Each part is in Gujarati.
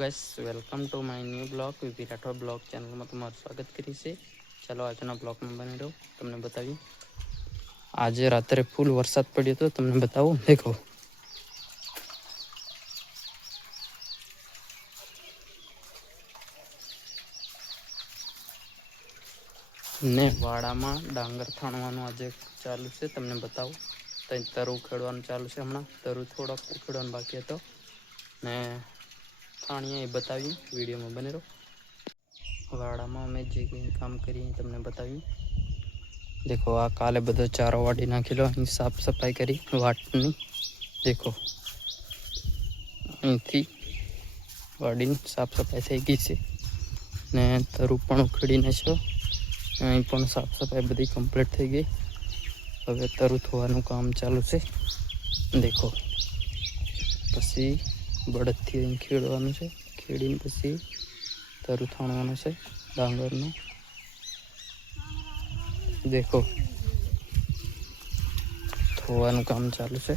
Guys welcome to my new blog VP Rathod blog ચેનલમાં તમારું સ્વાગત કરી છે. ચાલો આજના બ્લોગમાં બની રહો, તમને બતાવી. આજે રાત્રે ફૂલ વરસાદ પડ્યો હતો, તમને બતાવું. દેખો ને વાડામાં ડાંગર થાણવાનું આજે ચાલુ છે, તમને બતાવું. ત્યાં તરુ ઉખેડવાનું ચાલુ છે. હમણાં તરુ થોડોક ઉખેડવાનું બાકી હતો ને થાણીએ એ બતાવી વિડીયોમાં બની રહો. વાડામાં અમે જે કંઈ કામ કરીએ તમને બતાવ્યું. દેખો આ કાલે બધો ચારો વાટી નાખેલો, અહીં સાફ સફાઈ કરી વાટની. દેખો અહીંથી વાડીની સાફ સફાઈ થઈ ગઈ છે ને તરુ પણ ઉખેડીને છે. અહીં પણ સાફ સફાઈ બધી કમ્પ્લીટ થઈ ગઈ. હવે તરુ થવાનું કામ ચાલુ છે. દેખો પછી બળદથી અહીં ખેડવાનું છે, ખેડીને પછી તરુ થાણવાનું છે ડાંગરનું. દેખો ધોવાનું કામ ચાલુ છે.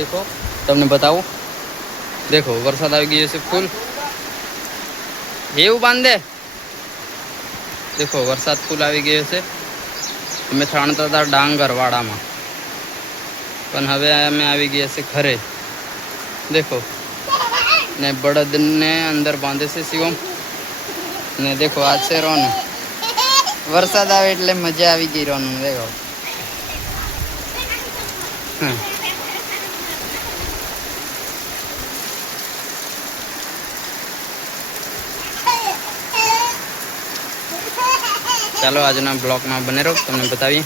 देखो તમને બતાવું. દેખો વરસાદ આવી ગયો છે ફૂલ. એવું બાંધે. દેખો વરસાદ ફૂલ આવી ગયો છે. અમે થાણતા હતા ડાંગર વાડામાં, પણ હવે અમે આવી ગયા છે ઘરે. દેખો ને બળદને અંદર બાંધે છે શિવમ ને દેખો આ છે રોનું. વરસાદ આવે એટલે મજા આવી ગઈ રોનું. દેખો ચાલો આજના બ્લોગમાં બને રહો, તમને બતાવીએ.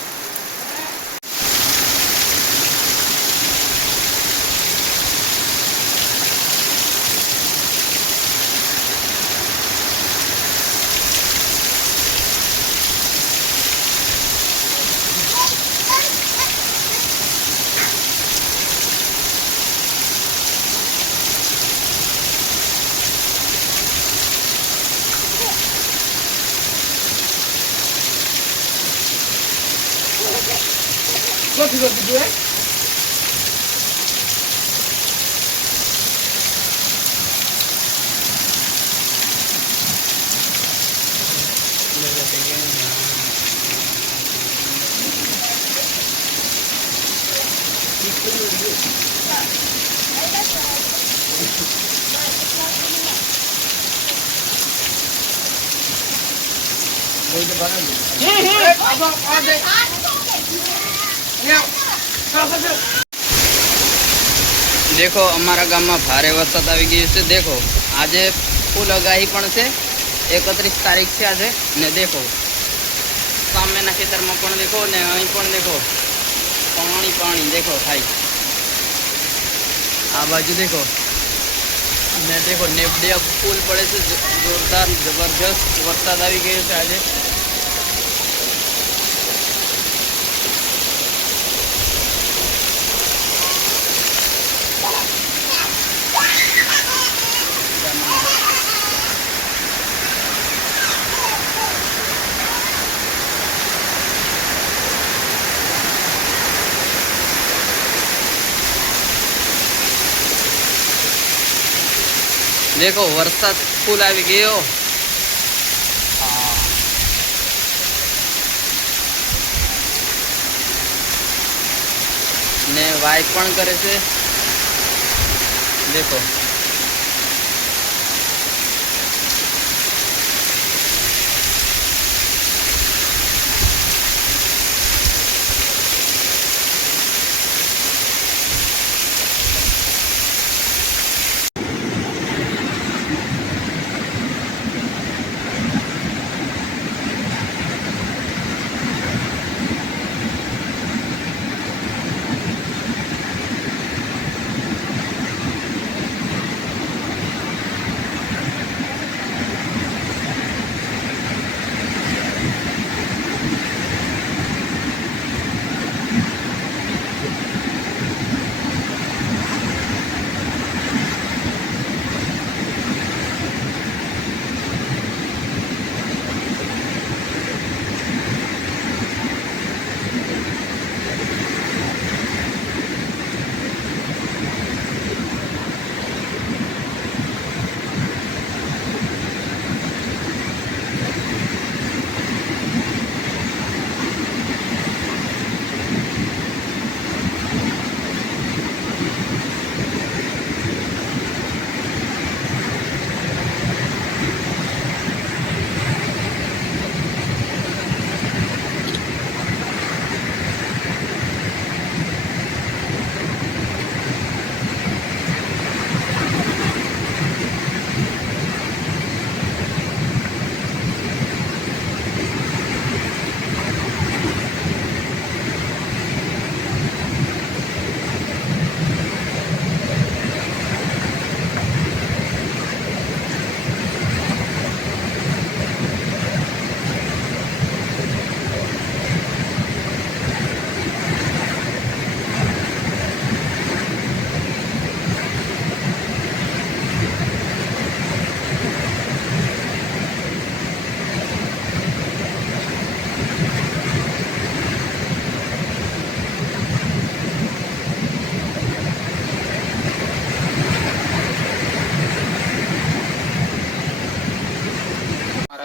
देखो अमरा गाम में भारे वरसाद आई गयो छे। देखो आज फूल आगाही पण छे 31 तारीख छे आज ने देखो सामने खेतर में पण देखो ने अहीं पण देखो पानी पानी देखो भाई आ बाजू देखो ने देखो नेबडिया फूल पड़े छे जोरदार जबरदस्त वरसाद आई गयो छे आज। देखो वरसाद फूल आई गयो ने वाय पण करे छे। देखो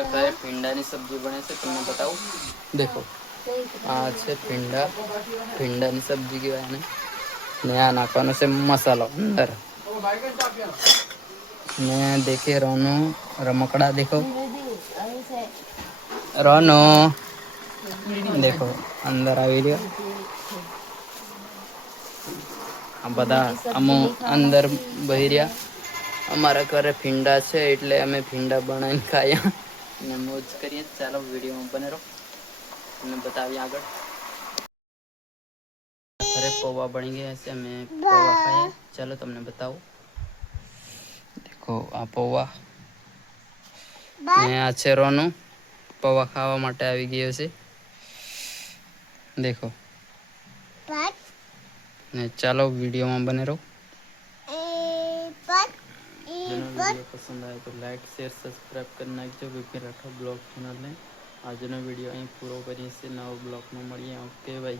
घरे भींडा की सब्जी बने से तुम्हें बताऊं। देखो आज से भींडा की सब्जी की ने नया नाखवानो से मसालो अंदर ने देखे रोनो रमकड़ा देखो रोनो देखो अंदर आई रहा आ बधा अमो अंदर बही रहा। अमारा घरे भींडा है एटले अमे भींडा बनावीने खाया ने मौज करिए। चलो वीडियो में बने रहो ने बताइए आगे। घरे पौवा बनी गया ऐसे हमें पौवा खाए। चलो तुमने बताओ। देखो आ पौवा ने आ छे रोनू पौवा खावा माटे आवी गयो छे। देखो ने चलो वीडियो में बने रहो। वीडियो पसंद आए तो लाइक शेयर सब्सक्राइब कर नाखजो विपिन राठौर ब्लॉग चैनल ने। આજનો વિડીયો અહીં પૂરો કરીએ છીએ। નવો બ્લોગમાં મળીએ। ઓકે ભાઈ।